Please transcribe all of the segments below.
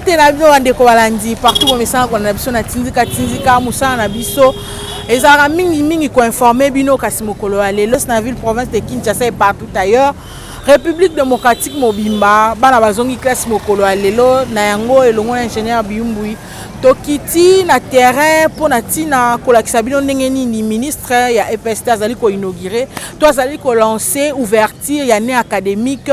Mbote na biso bandeko balandi partout bomesana kwa na biso na tinzika musana na biso ezara mingi ko informer bino kasi mokolo ya lelo na ville province de Kinshasa et partout ailleurs. République démocratique mobimba bana bazongi classe mokolo ya lelo na yango elongo na ingénieur Biyumbui tokiti na terrain pour na tina kolakisa bino ndenge nini ministre ya EPST azali ko inaugurer to azali ko lancer ouverture ya année académique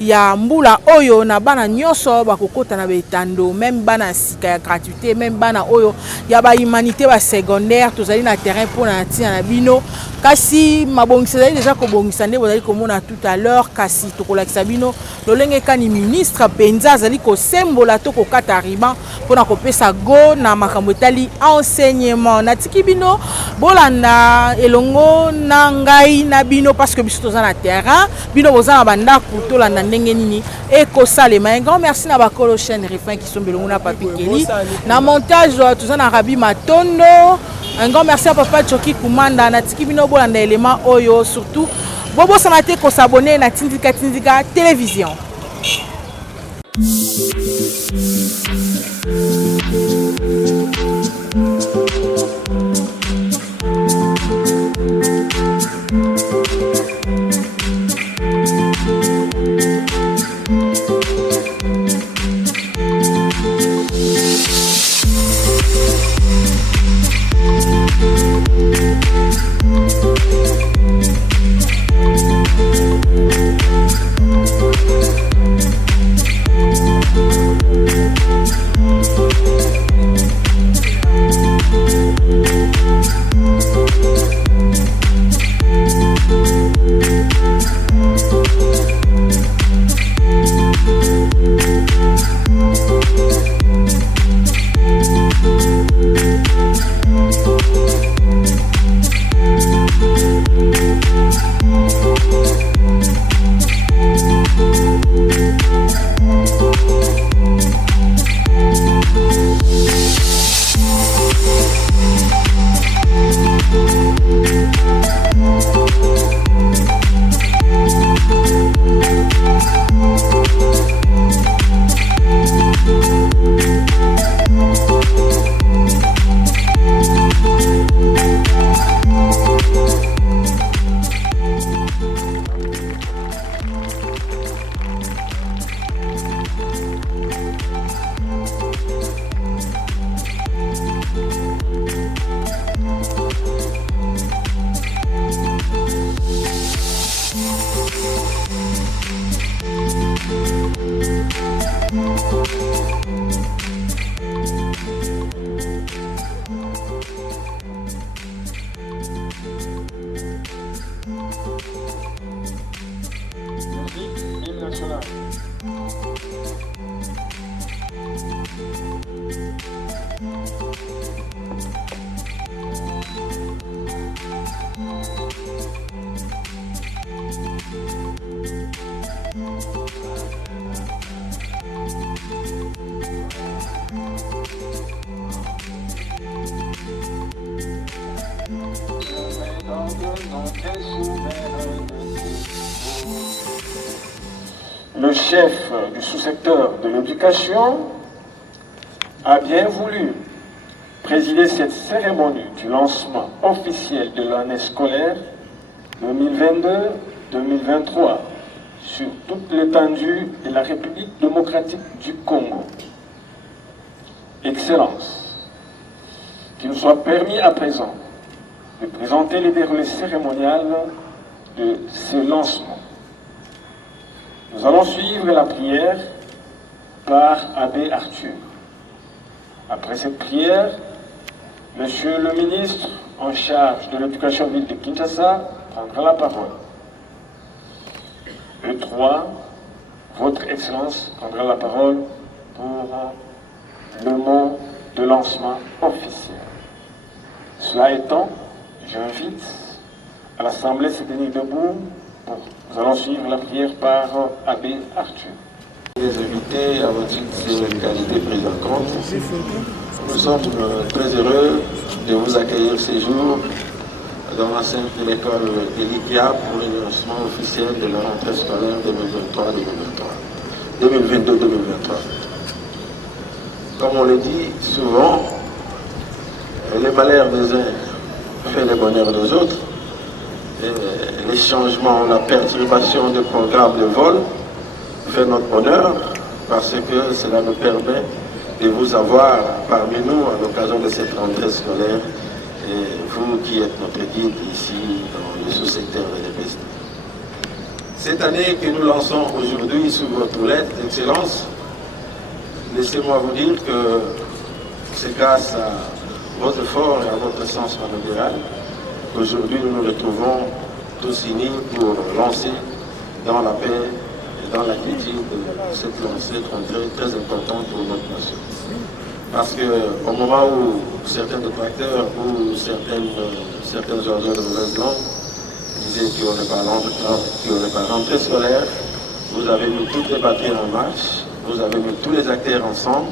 ya mbula oyo na bana nyonso bakokota na betando même bana sika ya gratuité même bana oyo ya ba humanité ba secondaire tozali na terrain pour na tina na bino kasi mabongisa ezali déjà ko bongisa nde bozali komona tout à l'heure kasi tokolakisa bino lolenge kani ministre penza azali ko sembola to ko kata riban pona kopesa go na makambo etali enseignement natiki bino bolanda elongo na ngai na bino parce que biso toza na terrain bino boza na bandako tolanda ndenge nini ekosalema. Un grand merci na bakolo chaîne Refin qui sont belongo na Papi Kelly na montage toza na Rabi Matondo. Un grand merci à Papa Choki Kumanda natiki bino bolanda élément oyo surtout bobo sanate ko s'abonner na Tindika télévision. Le chef du sous-secteur de l'éducation a bien voulu présider cette cérémonie du lancement officiel de l'année scolaire 2022-2023 sur toute l'étendue de la République démocratique du Congo. Excellence, qu'il nous soit permis à présent de présenter les déroulés cérémonial de ce lancement. Nous allons suivre la prière par Abbé Arthur. Après cette prière, Monsieur le ministre en charge de l'éducation ville de Kinshasa prendra la parole. Le 3, Votre Excellence prendra la parole pour le mot de lancement officiel. Cela étant, j'invite à l'Assemblée de se tenir debout. Nous allons suivre la prière par Abbé Arthur. Les invités à votre qualité prise en compte, nous sommes très heureux de vous accueillir ces jours dans l'enceinte de l'école de l'IPIA pour le lancement officiel de la rentrée scolaire 2022-2023. comme on le dit souvent, les malheurs des uns fait le bonheur des autres. Et les changements, la perturbation des programmes de vol fait notre bonheur parce que cela nous permet de vous avoir parmi nous à l'occasion de cette rentrée scolaire, et vous qui êtes notre guide ici dans le sous-secteur de l'EPST. Cette année que nous lançons aujourd'hui sous votre lettre d'excellence, laissez-moi vous dire que c'est grâce à vos efforts et à votre sens managérial qu'aujourd'hui nous nous retrouvons tous unis pour lancer dans la paix et dans la quiétude cette rentrée très importante pour notre nation. Parce qu'au moment où certains détracteurs ou certains oiseaux de mauvaise langue disaient qu'il n'y aurait pas rentrée scolaire, vous avez mis toutes les batteries en marche, vous avez mis tous les acteurs ensemble,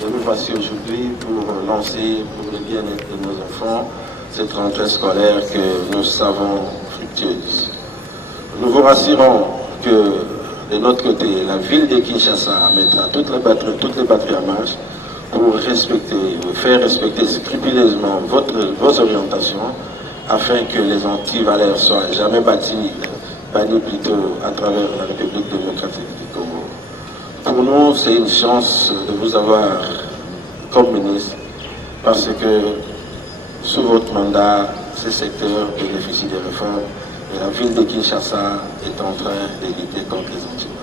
et nous voici aujourd'hui pour lancer, pour le bien-être de nos enfants, cette rentrée scolaire que nous savons fructueuse. Nous vous rassurons que de notre côté, la ville de Kinshasa mettra toutes les batteries en marche pour faire respecter scrupuleusement vos orientations afin que les anti-valeurs soient jamais bannis plutôt à travers la République démocratique du Congo. Pour nous, c'est une chance de vous avoir comme ministre parce que sous votre mandat, ce secteur bénéficie des réformes et la ville de Kinshasa est en train de lutter contre les anti-valeurs.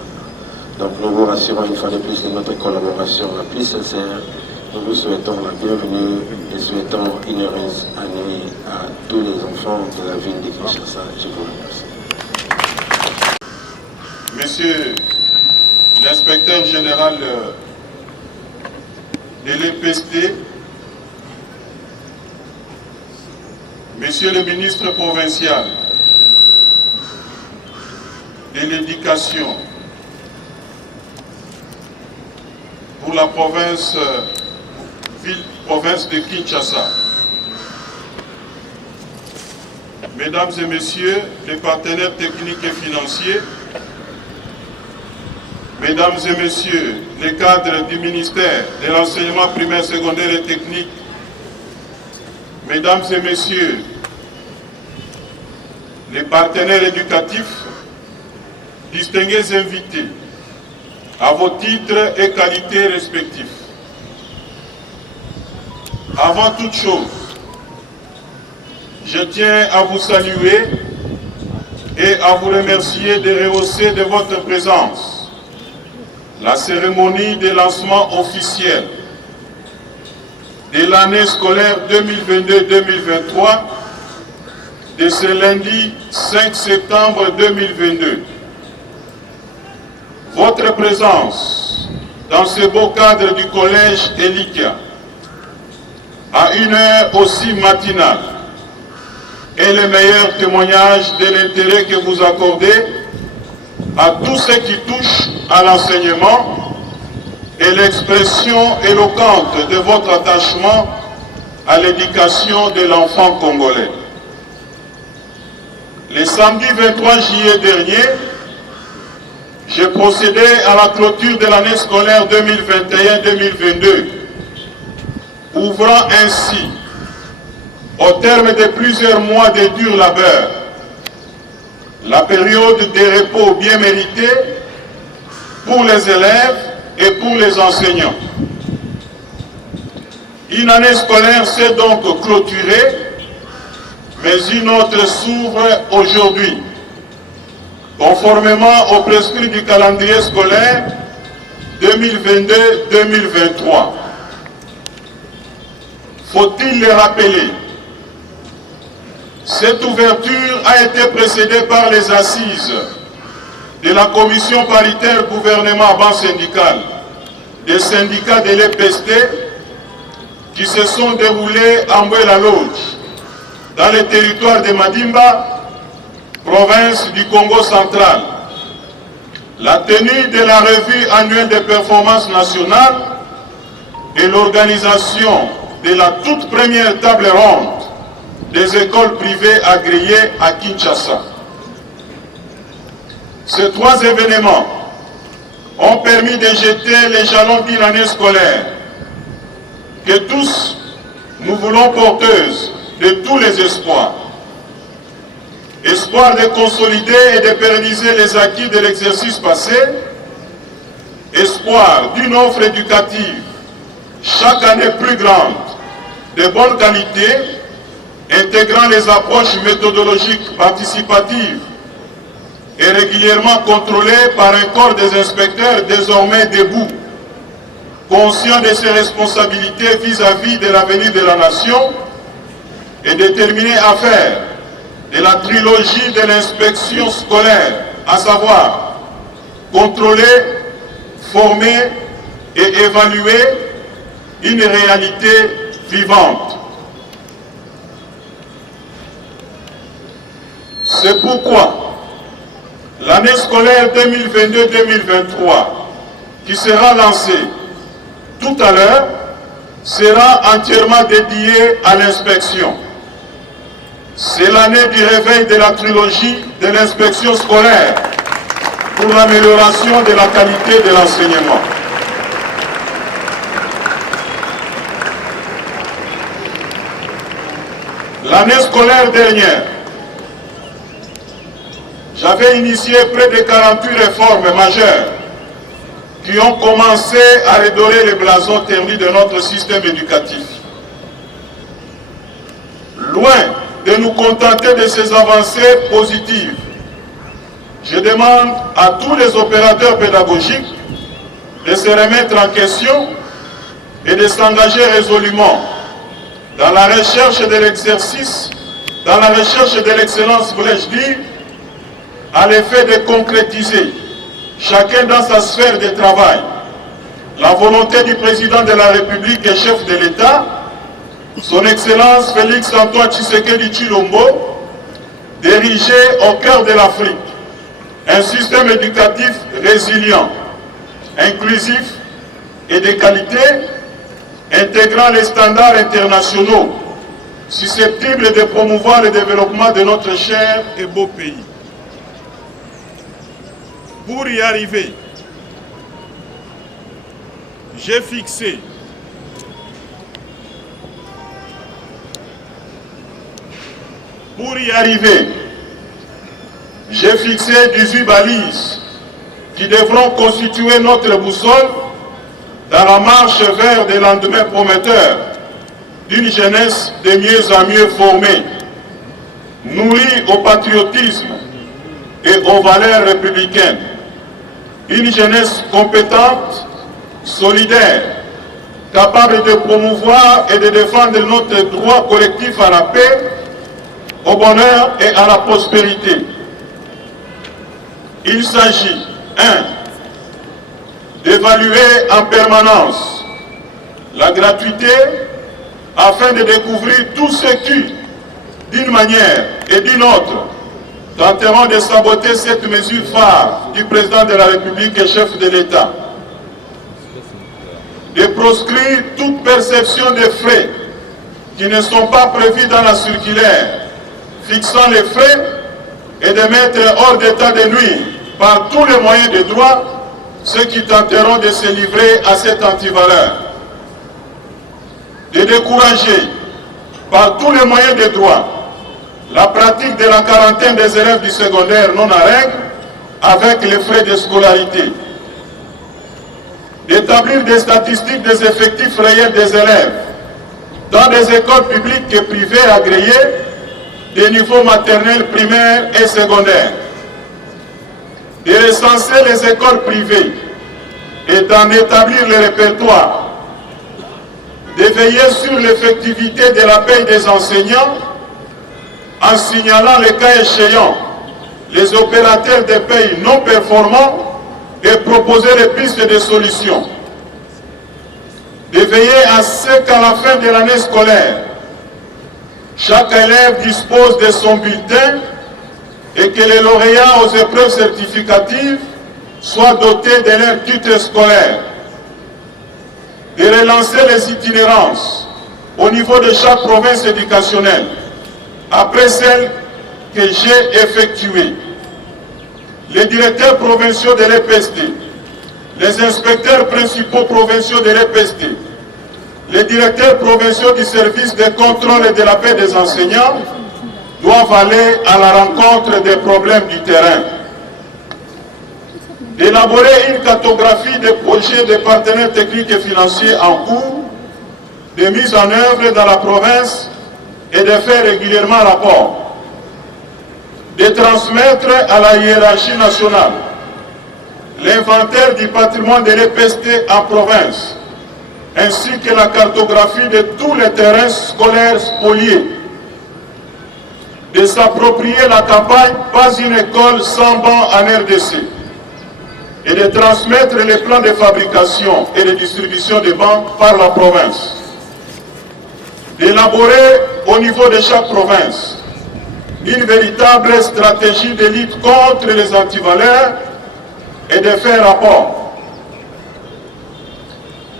Donc nous vous rassurons une fois de plus de notre collaboration la plus sincère. Nous vous souhaitons la bienvenue et souhaitons une heureuse année à tous les enfants de la ville de Kinshasa. Je vous remercie. Monsieur l'inspecteur général de l'EPST, Monsieur le ministre provincial de l'éducation pour la province de Kinshasa, Mesdames et Messieurs les partenaires techniques et financiers, Mesdames et Messieurs les cadres du ministère de l'enseignement primaire, secondaire et technique, Mesdames et Messieurs les partenaires éducatifs, distingués invités, à vos titres et qualités respectifs. Avant toute chose, je tiens à vous saluer et à vous remercier de rehausser de votre présence la cérémonie de lancement officiel de l'année scolaire 2022-2023 de ce lundi 5 septembre 2022. Votre présence dans ce beau cadre du collège Elikia, à une heure aussi matinale, est le meilleur témoignage de l'intérêt que vous accordez à tout ce qui touche à l'enseignement et l'expression éloquente de votre attachement à l'éducation de l'enfant congolais. Le samedi 23 juillet dernier, j'ai procédé à la clôture de l'année scolaire 2021-2022, ouvrant ainsi, au terme de plusieurs mois de dur labeur, la période de repos bien mérité pour les élèves et pour les enseignants. Une année scolaire s'est donc clôturée, mais une autre s'ouvre aujourd'hui, conformément au prescrit du calendrier scolaire 2022-2023. Faut-il le rappeler? Cette ouverture a été précédée par les assises de la commission paritaire gouvernement syndical des syndicats de l'EPST qui se sont déroulés en Bouela-Lodge, dans le territoire de Madimba, province du Congo central. La tenue de la revue annuelle des performances nationales et l'organisation de la toute première table ronde des écoles privées agréées à Kinshasa. Ces trois événements ont permis de jeter les jalons d'une année scolaire que tous nous voulons porteuses de tous les espoirs. Espoir de consolider et de pérenniser les acquis de l'exercice passé, espoir d'une offre éducative chaque année plus grande, de bonne qualité, intégrant les approches méthodologiques participatives et régulièrement contrôlées par un corps des inspecteurs désormais debout, conscient de ses responsabilités vis-à-vis de l'avenir de la nation et déterminé à faire de la trilogie de l'inspection scolaire, à savoir contrôler, former et évaluer une réalité vivante. C'est pourquoi l'année scolaire 2022-2023, qui sera lancée tout à l'heure, sera entièrement dédiée à l'inspection. C'est l'année du réveil de la trilogie de l'inspection scolaire pour l'amélioration de la qualité de l'enseignement. L'année scolaire dernière, j'avais initié près de 48 réformes majeures qui ont commencé à redorer les blasons ternis de notre système éducatif. Loin de nous contenter de ces avancées positives, je demande à tous les opérateurs pédagogiques de se remettre en question et de s'engager résolument dans la recherche de l'exercice, dans la recherche de l'excellence, voulais-je dire, à l'effet de concrétiser, chacun dans sa sphère de travail, la volonté du président de la République et chef de l'État, son Excellence Félix Antoine Tshisekedi Tshilombo, d'ériger au cœur de l'Afrique un système éducatif résilient, inclusif et de qualité, intégrant les standards internationaux, susceptibles de promouvoir le développement de notre cher et beau pays. Pour y arriver, j'ai fixé j'ai fixé 18 balises qui devront constituer notre boussole dans la marche vers des lendemains prometteurs d'une jeunesse de mieux en mieux formée, nourrie au patriotisme et aux valeurs républicaines. Une jeunesse compétente, solidaire, capable de promouvoir et de défendre notre droit collectif à la paix, au bonheur et à la prospérité. Il s'agit, 1. d'évaluer en permanence la gratuité afin de découvrir tous ceux qui, d'une manière et d'une autre, tenteront de saboter cette mesure phare du président de la République et chef de l'État. De proscrire toute perception de frais qui ne sont pas prévus dans la circulaire fixant les frais et de mettre hors d'état de nuire par tous les moyens de droit ceux qui tenteront de se livrer à cette antivaleur. De décourager par tous les moyens de droit la pratique de la quarantaine des élèves du secondaire non à règle avec les frais de scolarité. D'établir des statistiques des effectifs réels des élèves dans des écoles publiques et privées agréées des niveaux maternels, primaires et secondaires. De recenser les écoles privées et d'en établir le répertoire. De veiller sur l'effectivité de la paie des enseignants en signalant les cas échéants les opérateurs de paie non performants et proposer des pistes de solutions. De veiller à ce qu'à la fin de l'année scolaire, chaque élève dispose de son bulletin et que les lauréats aux épreuves certificatives soient dotés de leur titre scolaire. De relancer les itinérances au niveau de chaque province éducationnelle, après celles que j'ai effectuées. Les directeurs provinciaux de l'EPST, les inspecteurs principaux provinciaux de l'EPST, les directeurs provinciaux du service de contrôle et de la paix des enseignants doivent aller à la rencontre des problèmes du terrain. D'élaborer une cartographie des projets des partenaires techniques et financiers en cours, de mise en œuvre dans la province et de faire régulièrement rapport. De transmettre à la hiérarchie nationale l'inventaire du patrimoine de l'EPST en province, ainsi que la cartographie de tous les terrains scolaires spoliés. De s'approprier la campagne « Pas une école sans banc en RDC » et de transmettre les plans de fabrication et de distribution des bancs par la province. D'élaborer au niveau de chaque province une véritable stratégie de lutte contre les antivaleurs et de faire rapport.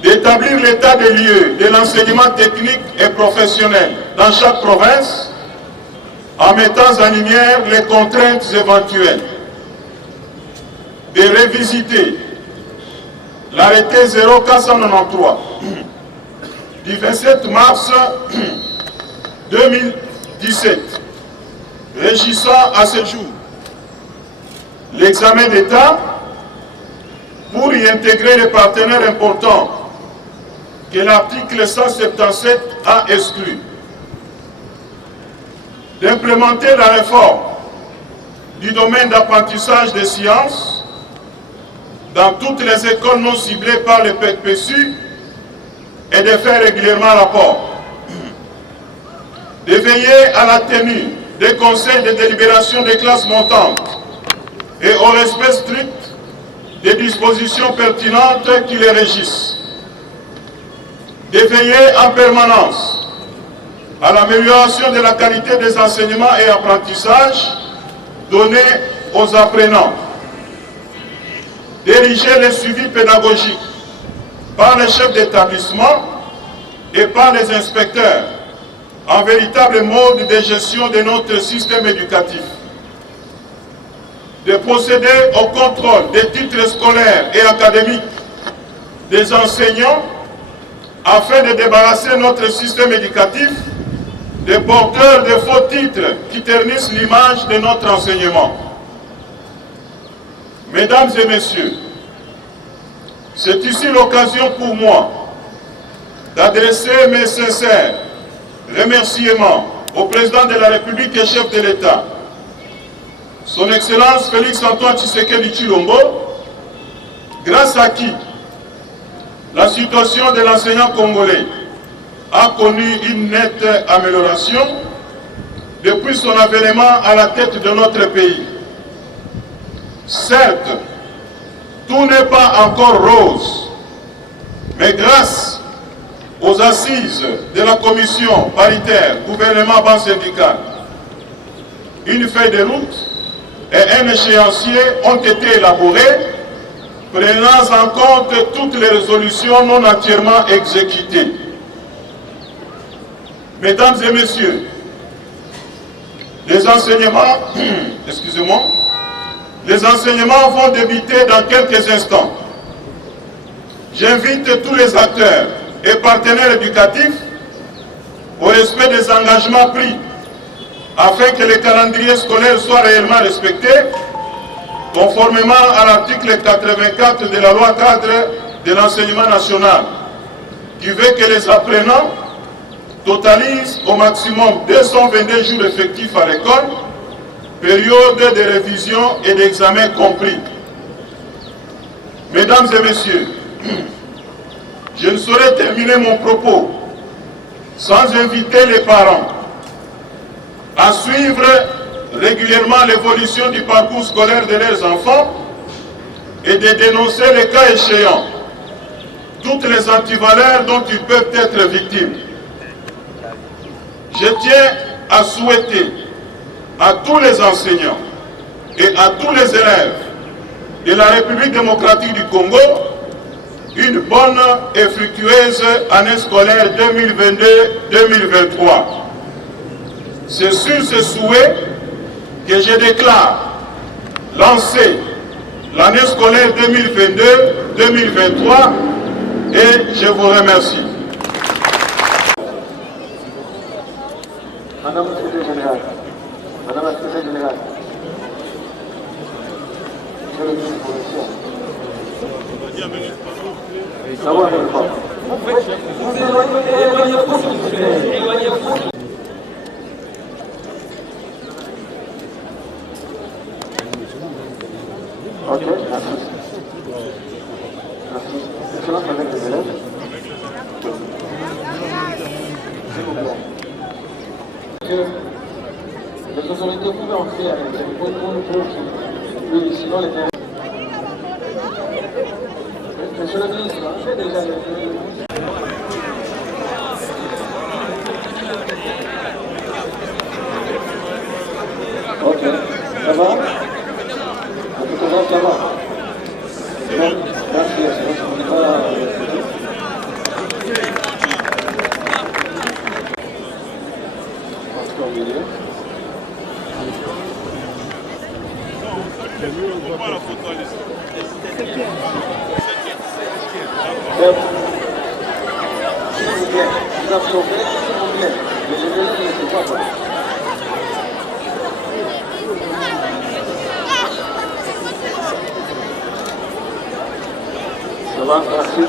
D'établir l'état des lieux de l'enseignement technique et professionnel dans chaque province en mettant en lumière les contraintes éventuelles. De révisiter l'arrêté 0493 du 27 mars 2017 régissant à ce jour l'examen d'État pour y intégrer les partenaires importants que l'article 177 a exclus. D'implémenter la réforme du domaine d'apprentissage des sciences dans toutes les écoles non ciblées par le PECPSU et de faire régulièrement rapport. De veiller à la tenue des conseils de délibération des classes montantes et au respect strict des dispositions pertinentes qui les régissent. De veiller en permanence à l'amélioration de la qualité des enseignements et apprentissages donnés aux apprenants. Diriger le suivi pédagogique par les chefs d'établissement et par les inspecteurs en véritable mode de gestion de notre système éducatif. De procéder au contrôle des titres scolaires et académiques des enseignants afin de débarrasser notre système éducatif des porteurs de faux titres qui ternissent l'image de notre enseignement. Mesdames et messieurs, c'est ici l'occasion pour moi d'adresser mes sincères remerciements au président de la République et chef de l'État, son Excellence Félix-Antoine Tshisekedi Tshilombo, grâce à qui la situation de l'enseignant congolais a connu une nette amélioration depuis son avènement à la tête de notre pays. Certes, tout n'est pas encore rose, mais grâce aux assises de la commission paritaire gouvernement-banque syndicale, une feuille de route et un échéancier ont été élaborés, prenant en compte toutes les résolutions non entièrement exécutées. Mesdames et messieurs, les enseignements, les enseignements vont débuter dans quelques instants. J'invite tous les acteurs et partenaires éducatifs au respect des engagements pris afin que le calendrier scolaire soit réellement respecté conformément à l'article 84 de la loi cadre de l'enseignement national qui veut que les apprenants totalisent au maximum 222 jours effectifs à l'école, période de révision et d'examen compris. Mesdames et messieurs, je ne saurais terminer mon propos sans inviter les parents à suivre régulièrement l'évolution du parcours scolaire de leurs enfants et de dénoncer les cas échéants, toutes les antivaleurs dont ils peuvent être victimes. Je tiens à souhaiter à tous les enseignants et à tous les élèves de la République démocratique du Congo une bonne et fructueuse année scolaire 2022-2023. C'est sur ce souhait que je déclare lancer l'année scolaire 2022-2023 et je vous remercie. Madame la secrétaire générale. Madame la secrétaire générale. Monsieur le ministre de la Commission. D'abord, ok, merci. Merci. Excellence avec les élèves. S'il vous plaît. Les autorités pouvaient entrer avec les oui, sinon les terrains. Monsieur le ministre, j'ai déjà les ok, ça va? En tout cas, ça va. Merci, je ne sais pas. Ça va, merci.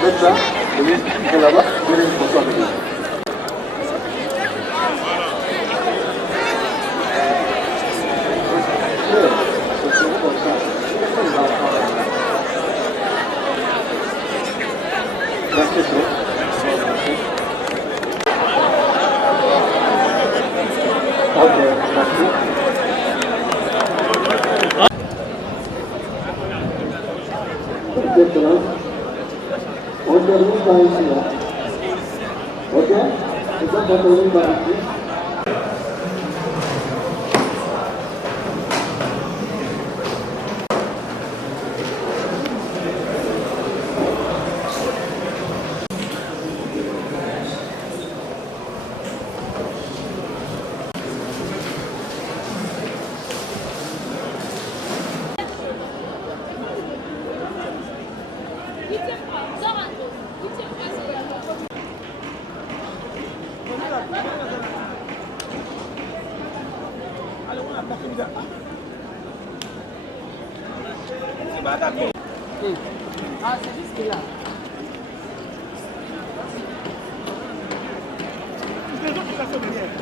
Faites ça, vous êtes là-bas, vous allez une photo avec vous. Ok, merci. Excellent. On termine par ici. Ok? C'est ça qu'on termine par ici. Ah, c'est juste là. Les autres qui sont derrière.